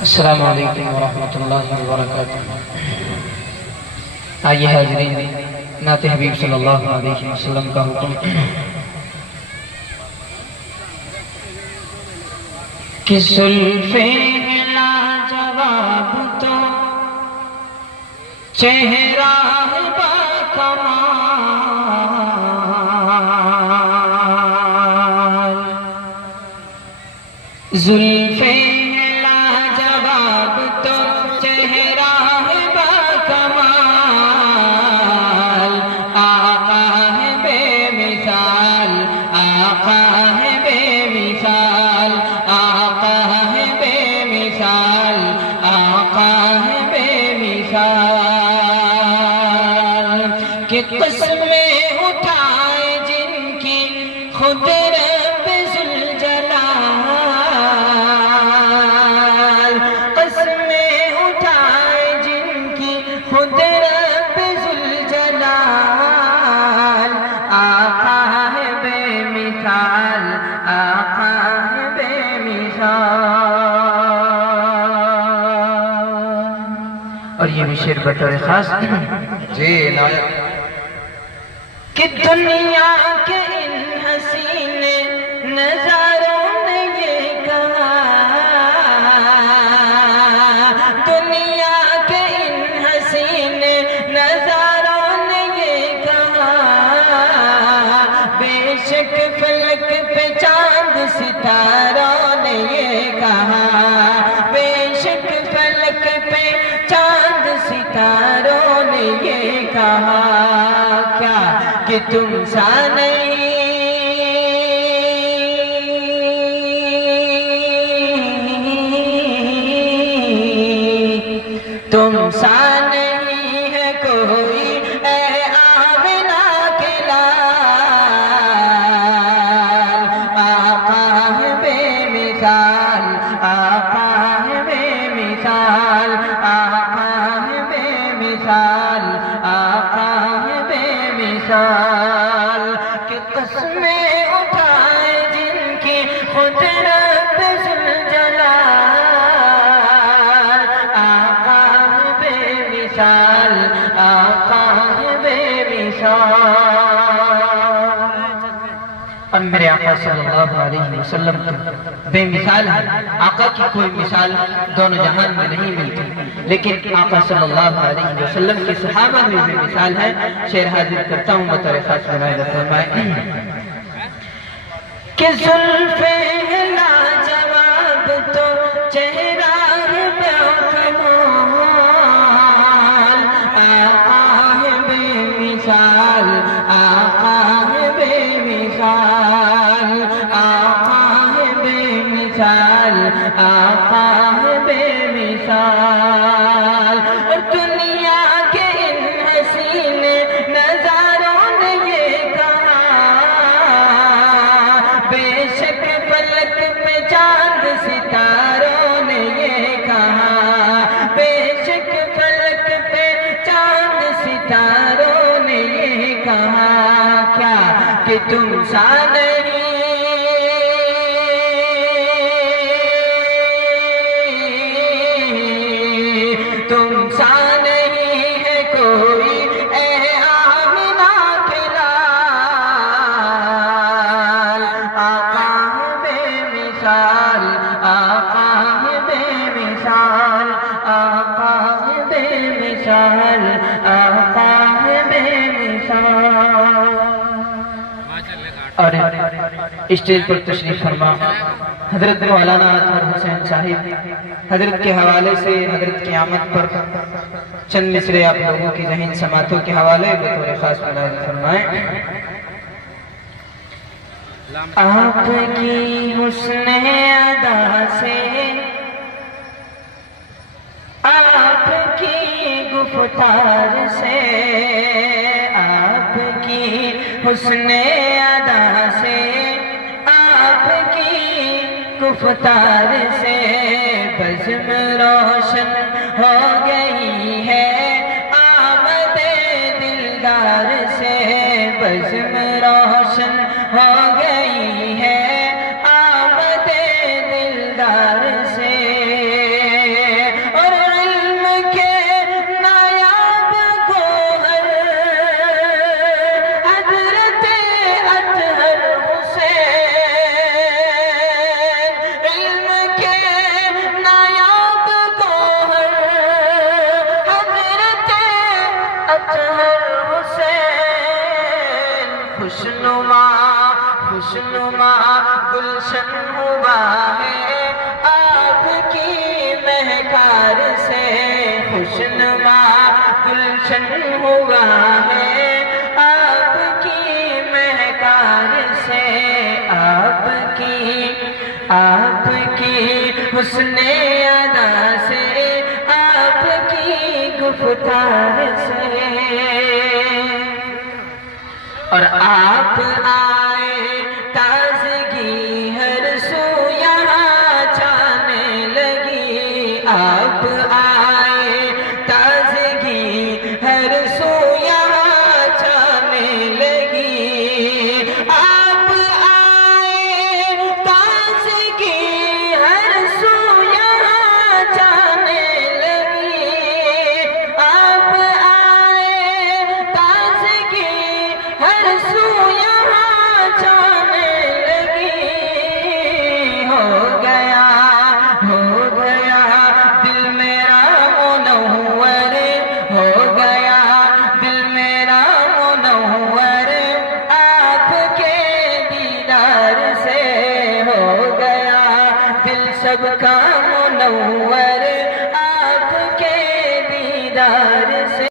السلام علیکم ورحمۃ اللہ وبرکاتہ۔ آئیے حاضرین، نعت حبیب صلی اللہ علیہ وسلم کا حکم کہ زلفیں لاجواب تو چہرہ باکمال، زلفیں لاجواب تو چہرہ باکمال، آقا ہے بے مثال، آقا ہے بے مثال، آقا ہے بے مثال، آقا ہے بے مثال، کہ قسمیں اٹھائے جن کی خود رب ذوالجلال، قسمیں اٹھائے جن کی خود رب ذوالجلال، آقا ہے بے مثال، آقا ہے بے مثال۔ اور یہ بھی شعر بطور خاص جی عنایت کہ دنیا کے ان حسین نظاروں نے یہ کہا، دنیا کے ان حسین نظاروں نے یہ کہا، بے شک فلک پہ چاند ستاروں نے یہ کہا، بے شک فلک پہ چاند ستاروں نے یہ کہا، کیا کہ تم سا نہیں، تم سا نہیں ہے کوئی اے آمنہ کے لال، آقا ہے بے مثال، آقا ہے بے مثال، آقا ہے بے مثال، آقا ہے بے مثال، کہ قسمیں اٹھائے جن کی خود رب ذوالجلال، آقا ہے بے مثال، آقا ہے بے مثال۔ اور میرے آقا صلی اللہ علیہ وسلم تو بے مثال ہے، آقا کی کوئی مثال دونوں جہان میں نہیں ملتی، لیکن آقا صلی اللہ علیہ وسلم کے صحابہ میں بے مثال ہے۔ شعر حاضر کرتا ہوں بطور خاص عنایت فرمائیں کہ زلفیں لاجواب تو چہرہ باکمال، آقا ہے بے مثال، آقا ہے بے مثال، آقا ہے بے مثال، آقا ہے بے مثال۔ اور دنیا کے ان حسین نظاروں نے یہ کہا، بے شک فلک پہ چاند ستاروں نے یہ کہا، بے شک فلک پہ چاند ستاروں نے یہ کہا، کیا کہ تم سا نہیں، تم سا نہیں ہے کوئی اے آمنہ کے لال، آقا ہے بے مثال، آقا ہے بے مثال، آقا ہے بے مثال، آقا ہے بے مثال۔ اور اسٹیج پر تشریف فرما حضرت مولانا اطہر حسین صاحب، حضرت کے حوالے سے حضرت کی آمد پر چند مصرے آپ لوگوں کی ذہن سماعتوں کے حوالے بطور خاص عنایت فرمائیں۔ آپ کی حسن ادا سے، آپ کی گفتار سے، آپ کی حسن ادا سے، آپ کی گفتار سے بزم روشن ہو گئی ہے، آمد دلدار سے بزم روشن ہو گئی ہے، آمد دلدار سے۔ خوشنما گلشن ہوا ہے آپ کی مہکار سے، خوشنما گلشن ہوا ہے آپ کی مہکار سے، آپ کی حسن ادا سے، آپ کی گفتار سے، اور آپ آئے تازگی ہر سو یہاں چھانے لگی، آپ